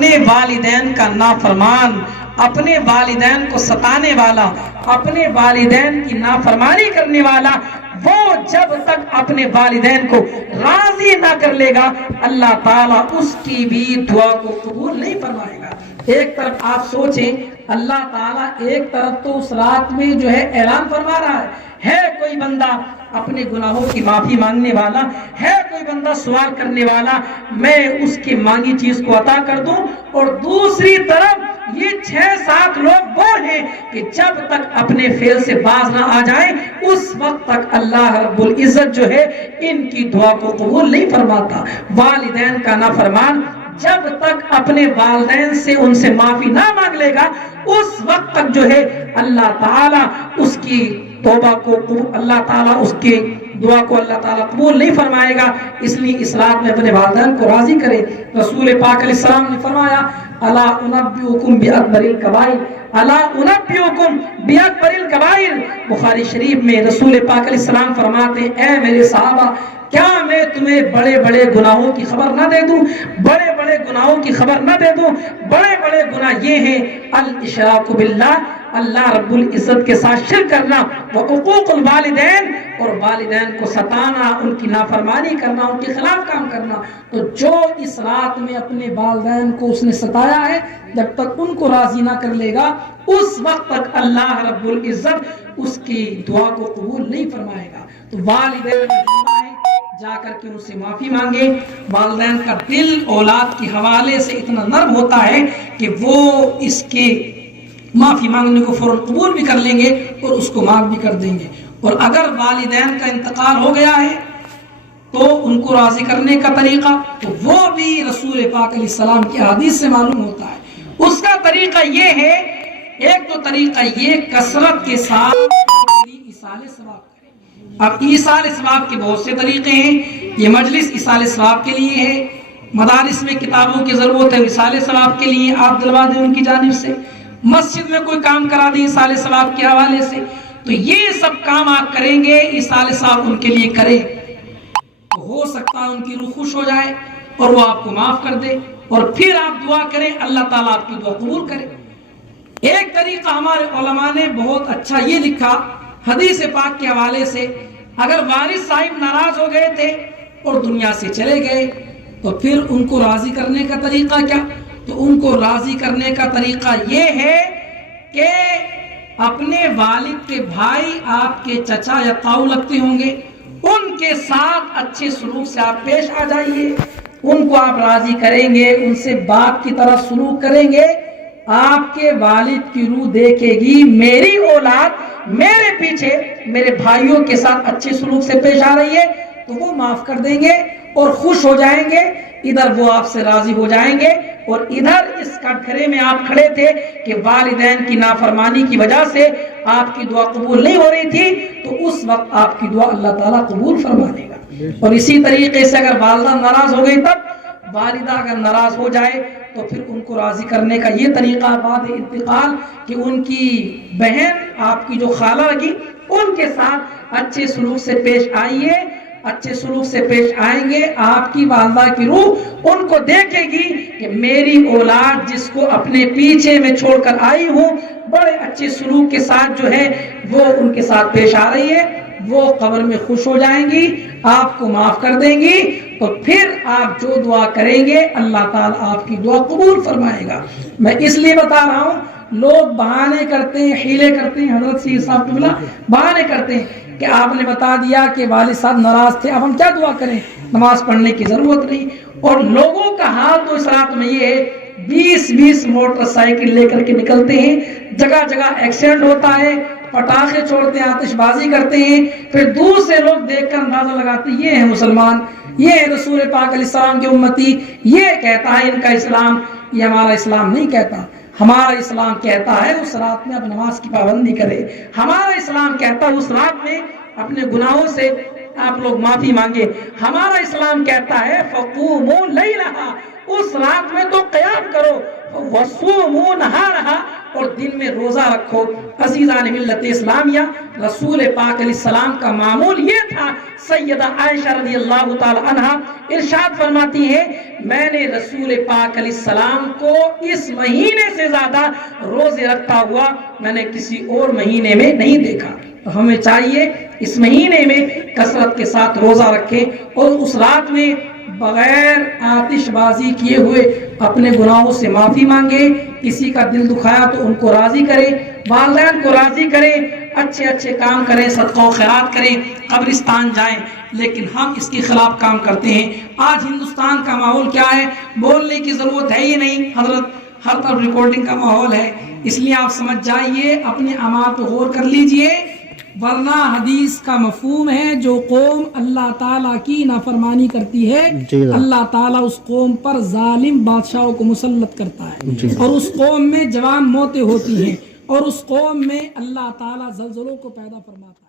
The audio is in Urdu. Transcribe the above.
اپنے والدین کا نافرمان، اپنے والدین کو ستانے والا، اپنے والدین کی نافرمانی کرنے والا، وہ جب تک اپنے والدین کو راضی نہ کر لے گا اللہ تعالیٰ اس کی بھی دعا کو قبول نہیں فرمائے گا۔ ایک طرف آپ سوچیں، اللہ تعالیٰ ایک طرف تو اس رات میں جو ہے اعلان فرما رہا ہے کوئی بندہ اپنے گناہوں کی معافی مانگنے والا ہے، کوئی بندہ سوال کرنے والا، میں اس کی مانگی چیز کو عطا کر دوں، اور دوسری طرف یہ 6-7 لوگ وہ ہیں کہ جب تک اپنے فعل سے باز نہ آ جائیں اس وقت تک اللہ رب العزت جو ہے ان کی دعا کو قبول نہیں فرماتا۔ والدین کا نافرمان جب تک اپنے والدین سے ان سے معافی نہ مانگ لے گا اس وقت تک جو ہے اللہ تعالیٰ اس کی توبہ کو، اللہ تعالیٰ اس کی دعا کو اللہ تعالیٰ قبول نہیں فرمائے گا۔ اس لیے اس رات میں اپنے والدین کو راضی کرے۔ رسول پاک علیہ السلام نے فرمایا الا انبئکم باکبر الکبائر، الا انبئکم باکبر الکبائر۔ بخاری شریف میں رسول پاک علیہ السلام فرماتے ہیں اے میرے صحابہ، کیا میں تمہیں بڑے بڑے گناہوں کی خبر نہ دے دوں؟ بڑے بڑے گناہوں کی خبر نہ دے دوں؟ بڑے بڑے گناہ یہ ہیں الاشراک باللہ، اللہ رب العزت کے ساتھ شرک کرنا، وعقوق الوالدین، اور والدین کو ستانا، ان کی نافرمانی کرنا، ان کے خلاف کام کرنا۔ تو جو اس رات میں اپنے والدین کو اس نے ستایا ہے جب تک ان کو راضی نہ کر لے گا اس وقت تک اللہ رب العزت اس کی دعا کو قبول نہیں فرمائے گا۔ تو والدین جا کر کے ان سے معافی مانگے۔ والدین کا دل اولاد کے حوالے سے اتنا نرم ہوتا ہے کہ وہ اس کے معافی مانگنے کو فوراً قبول بھی کر لیں گے اور اس کو معاف بھی کر دیں گے۔ اور اگر والدین کا انتقال ہو گیا ہے تو ان کو راضی کرنے کا طریقہ تو وہ بھی رسول پاک علیہ السلام کی حدیث سے معلوم ہوتا ہے۔ اس کا طریقہ یہ ہے، ایک تو طریقہ یہ کثرت کے ساتھ ایصال ثواب کریں۔ اب ایصال ثواب کے بہت سے طریقے ہیں، یہ مجلس ایصال ثواب کے لیے ہے، مدارس میں کتابوں کی ضرورت ہے ایصال ثواب کے لیے، آپ دلوا دیں ان کی جانب سے، مسجد میں کوئی کام کرا دیں ایصال ثواب کے حوالے سے، تو یہ سب کام آپ کریں گے ایصال ثواب ان کے لیے کریں تو ہو سکتا ہے ان کی روح خوش ہو جائے اور وہ آپ کو معاف کر دے، اور پھر آپ دعا کریں اللہ تعالیٰ آپ کی دعا قبول کرے۔ ایک طریقہ ہمارے علماء نے بہت اچھا یہ لکھا حدیث پاک کے حوالے سے، اگر والد صاحب ناراض ہو گئے تھے اور دنیا سے چلے گئے تو پھر ان کو راضی کرنے کا طریقہ کیا؟ تو ان کو راضی کرنے کا طریقہ یہ ہے کہ اپنے والد کے بھائی آپ کے چچا یا تاؤ لگتے ہوں گے، ان کے ساتھ اچھے سلوک سے آپ پیش آ جائیے، ان کو آپ راضی کریں گے، ان سے باپ کی طرح سلوک کریں گے، آپ کے والد کی روح دیکھے گی میری اولاد میرے پیچھے میرے بھائیوں کے ساتھ اچھے سلوک سے پیش آ رہی ہے، تو وہ معاف کر دیں گے اور خوش ہو جائیں گے، ادھر وہ آپ سے راضی ہو جائیں گے، اور ادھر اس کٹگرے میں آپ کھڑے تھے کہ والدین کی نافرمانی کی وجہ سے آپ کی دعا قبول نہیں ہو رہی تھی، تو اس وقت آپ کی دعا اللہ تعالیٰ قبول فرما دے گا۔ اور اسی طریقے سے اگر والدہ ناراض ہو گئی تب والدہ اگر ناراض ہو جائے تو پھر ان کو راضی کرنے کا یہ طریقہ بعد انتقال کہ ان کی بہن آپ کی جو خالہ لگی ان کے ساتھ اچھے سلوک سے پیش آئیے، اچھے سلوک سے پیش آئیں گے، آپ کی والدہ کی روح ان کو دیکھے گی کہ میری اولاد جس کو اپنے پیچھے میں چھوڑ کر آئی ہوں بڑے اچھے سلوک کے ساتھ جو ہے وہ ان کے ساتھ پیش آ رہی ہے، وہ قبر میں خوش ہو جائیں گی، آپ کو معاف کر دیں گی، تو پھر آپ جو دعا کریں گے اللہ تعالیٰ آپ کی دعا قبول فرمائے گا۔ میں اس لیے بتا رہا ہوں، لوگ بہانے کرتے ہیں، حیلے کرتے ہیں، حضرت سید صاحب قبلہ بہانے کرتے ہیں کہ آپ نے بتا دیا کہ والد صاحب ناراض تھے، اب ہم کیا دعا کریں، نماز پڑھنے کی ضرورت نہیں۔ اور لوگوں کا حال تو اس رات میں یہ ہے 20 موٹر سائیکل لے کر کے نکلتے ہیں، جگہ جگہ ایکسیڈنٹ ہوتا ہے، پٹاخے چھوڑتے ہیں، آتش بازی کرتے ہیں، پھر دور سے لوگ دیکھ کر اندازہ لگاتے ہیں یہ ہے مسلمان، یہ ہے رسول پاک علیہ السلام کے امتی، یہ کہتا ہے ان کا اسلام۔ یہ ہمارا اسلام نہیں کہتا، ہمارا اسلام کہتا ہے اس رات میں اب نماز کی پابندی کرے، ہمارا اسلام کہتا ہے اس رات میں اپنے گناہوں سے آپ لوگ معافی مانگے، ہمارا اسلام کہتا ہے فقوموا لیلھا، اس رات میں تو قیام کرو۔ کرو وصوموا نہارہا، اور دن میں روزہ رکھو۔ عزیزان ملت اسلامیہ، رسول پاک علیہ السلام کا معمول یہ تھا۔ سیدہ عائشہ رضی اللہ تعالی عنہا ارشاد فرماتی ہے میں نے رسول پاک علیہ السلام کو اس مہینے سے زیادہ روزے رکھتا ہوا میں نے کسی اور مہینے میں نہیں دیکھا۔ ہمیں چاہیے اس مہینے میں کثرت کے ساتھ روزہ رکھیں اور اس رات میں بغیر آتش بازی کیے ہوئے اپنے گناہوں سے معافی مانگے، کسی کا دل دکھایا تو ان کو راضی کریں، والدین کو راضی کریں، اچھے اچھے کام کریں، صدقہ و خیرات کریں، قبرستان جائیں۔ لیکن ہم اس کے خلاف کام کرتے ہیں۔ آج ہندوستان کا ماحول کیا ہے؟ بولنے کی ضرورت ہے ہی نہیں حضرت، ہر طرف ریکارڈنگ کا ماحول ہے، اس لیے آپ سمجھ جائیے، اپنے اعمال کو غور کر لیجئے، ورنہ حدیث کا مفہوم ہے جو قوم اللہ تعالیٰ کی نافرمانی کرتی ہے اللہ تعالیٰ اس قوم پر ظالم بادشاہوں کو مسلط کرتا ہے، اور اس قوم میں جوان موتیں ہوتی ہیں، اور اس قوم میں اللہ تعالیٰ زلزلوں کو پیدا فرماتا ہے۔